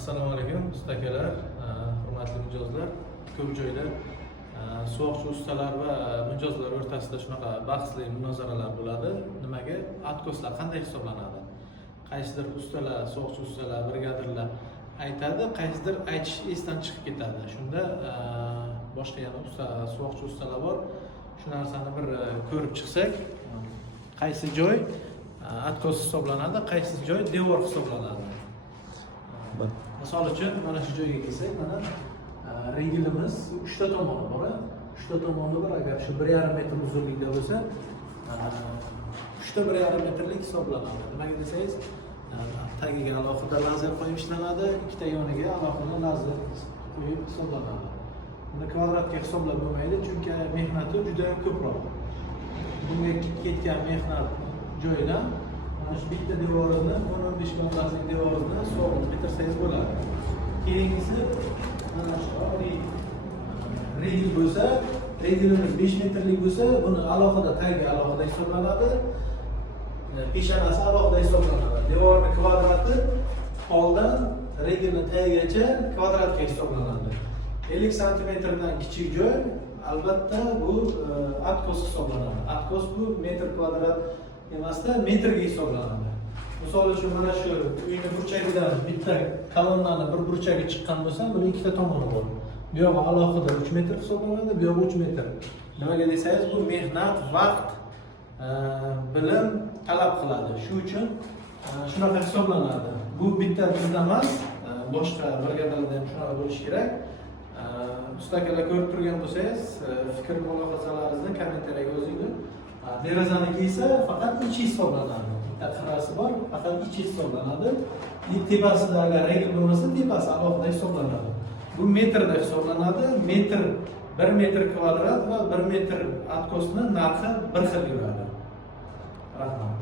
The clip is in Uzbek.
Assalomu alaykum ustakalar, hurmatli mijozlar. Ko'p joyda so'qchi ustalar va mijozlar o'rtasida shunaqa bahsli munozaralar bo'ladi. Nimaga? Atkoslar qanday hisoblanadi? Qaysidir ustalar, so'qchi ustalar, brigadirlar aytadi, qaysidir aytish esdan chiqib ketadi. Shunda boshqa yana so'qchi ustalar bor. Shu narsani bir ko'rib chiqsak, qaysi joy atkos hisoblanadi, qaysi joy devor hisoblanadi. Misol uchun mana shu joyga kelsak, mana regilimiz 3 ta tomoni bor. 3 ta tomoni bor. Agar shu 1,5 metr uzunlikda bo'lsa, 3 ta 1,5 metrlik hisoblanadi. Nimaga desangiz, tagiga alohida lazer qo'yib ishlanadi, ikkita yoniga alohida lazer qo'yib hisoblanadi. Buni kvadratga hisoblab bo'lmaydi, chunki mehnati juda ko'proq. Bunga ketgan mehnat joyidan mana shu bitta devorini 10-15 kvadratlik devorini sog'ib bitirsangiz bo'ladi. Keyingisi mana shu regil bo'lsa, regilimiz 5 metrlik bo'lsa, buni alohida tagi alohida hisoblanadi. Peshonasi alohida hisoblanadi. Devorni kvadrati holdan regilni tagigacha kvadratga hisoblanadi. 50 santimetrdan kichik joy albatta bu atkos hisoblanadi. Atkos bu metr kvadrat emasda metrga hisoblanadi. Misol uchun mana shu uyni burchagidan bitta kolonnani bir burchagi chiqqan bo'lsa, buni ikkita tomoni bor. Bu yog'i alohida 3 metr hisoblanadi, bu yog'i 3 metr. Nimaga desangiz, bu mehnat, vaqt, bilim talab qiladi. Shu uchun shunaqa hisoblanadi. Bu bitta bizda emas, boshqa brigadalarda ham shunaqa bo'lishi kerak. Ustakalar ko'rib turgan bo'lsangiz, fikr mulohazalaringizni kommentariyaga yozinglar. Derazaniki esa faqat ichi hisoblanadi. Bitta qirrasi bor, faqat ichi hisoblanadi. Tepasida agar regil bo'lmasa, tepasi alohida hisoblanadi. Bu metrda hisoblanadi. Metr 1 metr kvadrat va 1 metr atkosni narxi bir xil yuradi. Rahmat.